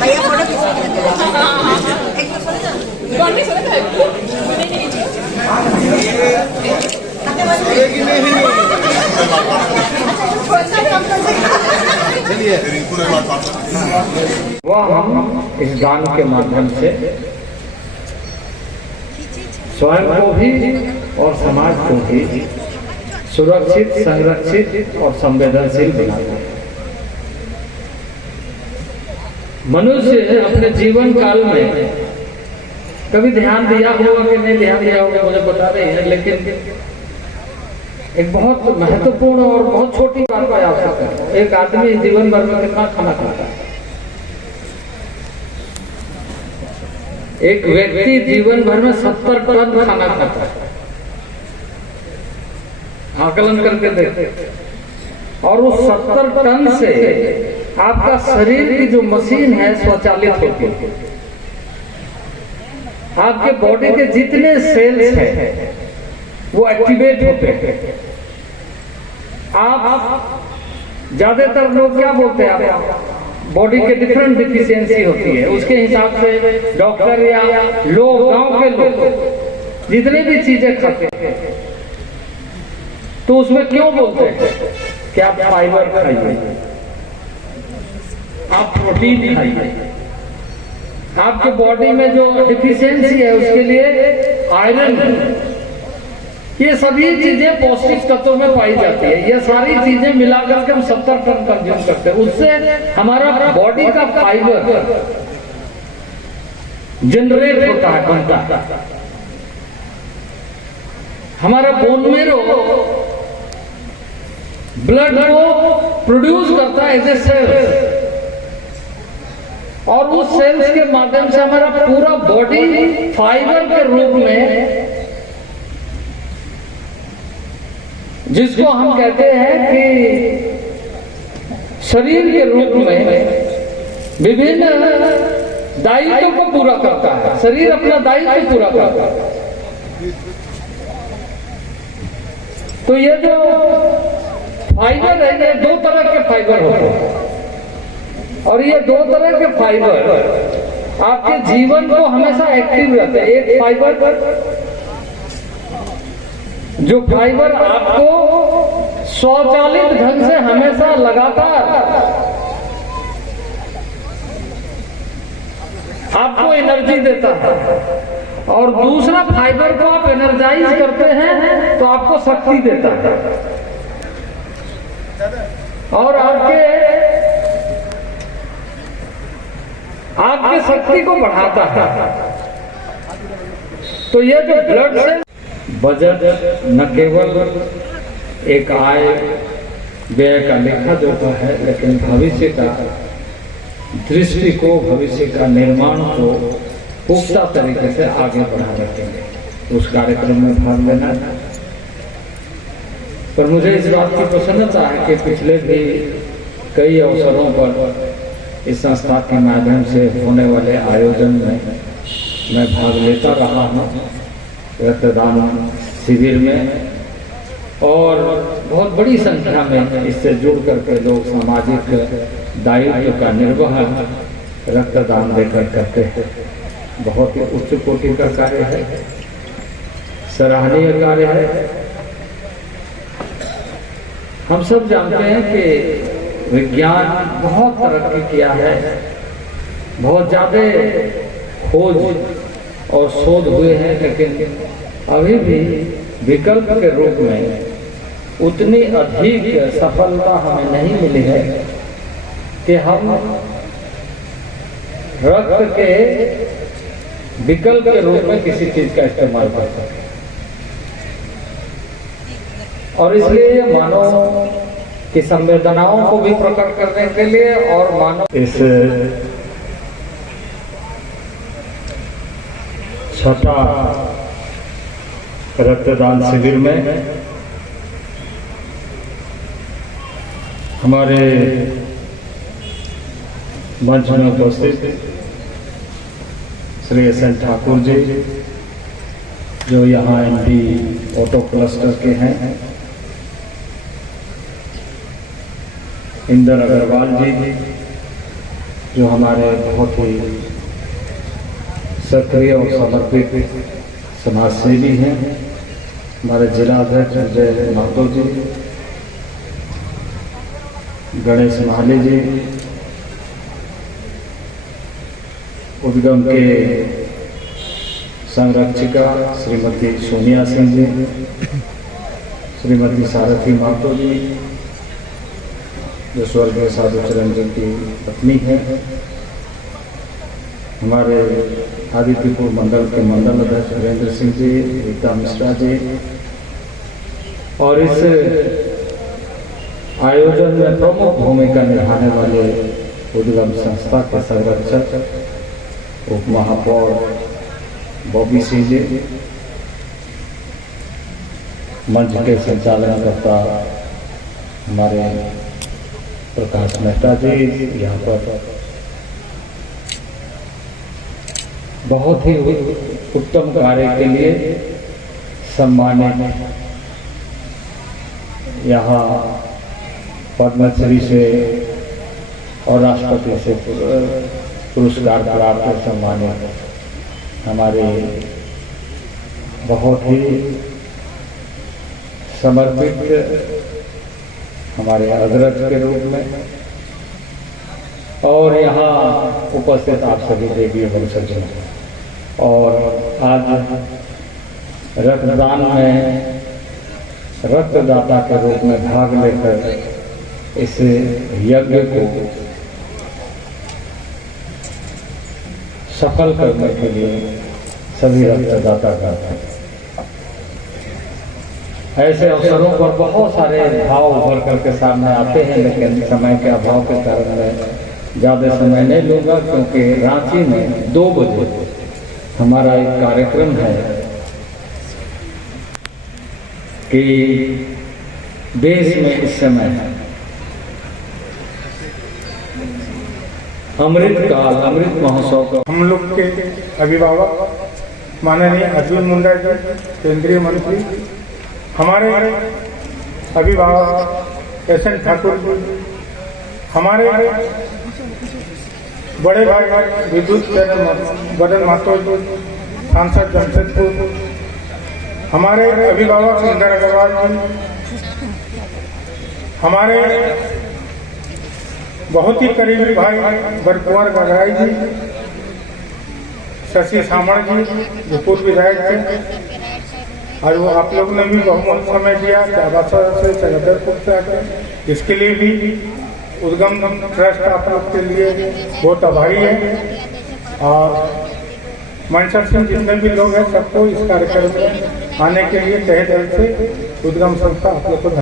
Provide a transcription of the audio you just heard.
भैया फोटो एक तो चलिए वह हम इस दान के माध्यम से स्वयं को भी और समाज को भी सुरक्षित, संरक्षित और संवेदनशील बनाते हैं। मनुष्य अपने जीवन काल में कभी ध्यान दिया होगा कि नहीं ध्यान दिया होगा मुझे बता रही है, लेकिन एक बहुत महत्वपूर्ण और बहुत छोटी बात का आवश्यकता है। एक आदमी जीवन भर में कितना खाना खाता है? एक व्यक्ति जीवन भर में 70 टन खाना खाता है। आकलन करके देखते, और उस 70 टन से आपका शरीर की जो मशीन है स्वचालित होती है। आपके बॉडी के जितने सेल्स हैं वो एक्टिवेट होते हैं। आप ज्यादातर लोग क्या बोलते हैं, आप बॉडी के डिफरेंट डिफिशियंसी होती है, उसके हिसाब से डॉक्टर या लोग, गांव के लोग जितने भी चीजें खाते हैं तो उसमें क्यों बोलते हैं कि आप फाइबर खाइए, आप प्रोटीन खाइए। आपके बॉडी में जो डिफिशियंसी है उसके लिए आयरन, ये सभी चीजें पौष्टिक तत्वों में पाई जाती है। ये सारी चीजें मिलाकर के हम 70 टन कंज्यूम करते हैं। उससे हमारा बॉडी का फाइबर जनरेट होता है, बनता है। हमारा बोन मेरो ब्लड को प्रोड्यूस करता है एज ए सेल्स, और उस सेल्स के माध्यम से हमारा पूरा बॉडी फाइबर के रूप में, जिसको हम कहते हैं कि शरीर के रूप में विभिन्न दायित्व को पूरा करता है। शरीर अपना दायित्व पूरा करता है। तो ये जो फाइबर है, ये 2 तरह के फाइबर होते हैं, और ये 2 तरह के फाइबर आपके जीवन को हमेशा एक्टिव रहते हैं। एक फाइबर जो फाइबर आपको स्वचालित ढंग से हमेशा लगातार आपको एनर्जी देता है, और दूसरा फाइबर को आप एनर्जाइज करते हैं तो आपको शक्ति देता है और आपके शक्ति को बढ़ाता है। तो ये जो ब्लड से बजट न केवल एक आय व्यय का लेखा जोखा है, लेकिन भविष्य का दृष्टि को, भविष्य का निर्माण को पुख्ता तरीके से आगे बढ़ाने के लिए उस कार्यक्रम में भाग लेना है। पर मुझे इस बात की प्रसन्नता है कि पिछले भी कई अवसरों पर इस संस्था के माध्यम से होने वाले आयोजन में मैं भाग लेता रहा हूँ, रक्तदान शिविर में, और बहुत बड़ी संख्या में इससे जुड़ करके लोग सामाजिक दायित्व का निर्वहन रक्तदान देकर करते हैं। बहुत ही उच्च कोटि का कार्य है, सराहनीय कार्य है। हम सब जानते हैं कि विज्ञान बहुत तरक्की किया है, बहुत ज़्यादा खोज और शोध हुए हैं, लेकिन अभी भी विकल्प के रूप में उतनी अधिक सफलता हमें नहीं miली है कि हम रक्त के विकल्प के रूप में किसी चीज का इस्तेमाल कर सकें। और इसलिए ये मानव की संवेदनाओं को भी प्रकट करने के लिए और मानव इस छठा रक्तदान शिविर में हमारे मंच में उपस्थित श्री एस.एन. ठाकुर जी, जो यहाँ एमडी ऑटो क्लस्टर के हैं, इंदर अग्रवाल जी, जो हमारे बहुत ही सक्रिय और समर्पित समाज सेवी हैं, हमारे जिला अध्यक्ष विजय महतो जी, गणेश महाले जी, उद्गम के संरक्षिका श्रीमती सोनिया सिंह जी, श्रीमती सारथी महतो जी, जो स्वर्गीय साधु चरण जी की पत्नी है, हमारे आदित्यपुर मंडल के मंडल अध्यक्ष वीरेंद्र सिंह जी, रीता मिश्रा जी, और इस आयोजन में प्रमुख भूमिका निभाने वाले उद्गम संस्था के संरक्षक उप महापौर बॉबी सिंह जी, मंच के संचालनकर्ता हमारे प्रकाश मेहता जी, यहाँ पर बहुत ही उत्तम कार्य के लिए सम्मानित यहाँ पद्मश्री से और राष्ट्रपति से पुरस्कार प्राप्त सम्मानित हमारे बहुत ही समर्पित हमारे अग्रज के रूप में, और यहाँ उपस्थित आप सभी देवी वंशजों, और आज रक्तदान में रक्तदाता के रूप में भाग लेकर इस यज्ञ को सफल करने के लिए सभी रक्तदाता करते हैं। ऐसे अवसरों पर बहुत सारे भाव उभर करके सामने आते हैं, लेकिन समय के अभाव के कारण मैं ज़्यादा समय नहीं लूँगा, क्योंकि रांची में 2 बजे हमारा एक कार्यक्रम है कि देश में इस समय अमृत महोत्सव का हम लोग के अभिभावक माननीय अर्जुन मुंडा जी, केंद्रीय मंत्री, हमारे अभिभावक एस एन ठाकुर जी, हमारे बड़े भाई विद्युत बदन महतो जी, सांसद जमशेदपुर, हमारे अभिभावक सुंदर अग्रवाल जी, हमारे बहुत ही करीबी भाई बरकुंवर गगराई जी, शशि सामण जी, जो पूर्व विधायक थे, और वो आप लोगों ने भी बहुत समय दिया, चाबासा से चंद्रपुर से आकर, इसके लिए भी उद्गम ट्रस्ट आप लोग के लिए बहुत आभारी है। और मंचर से जितने भी लोग हैं सबको इस कार्यक्रम में आने के लिए तहे दिल से उद्गम संस्था आप लोग को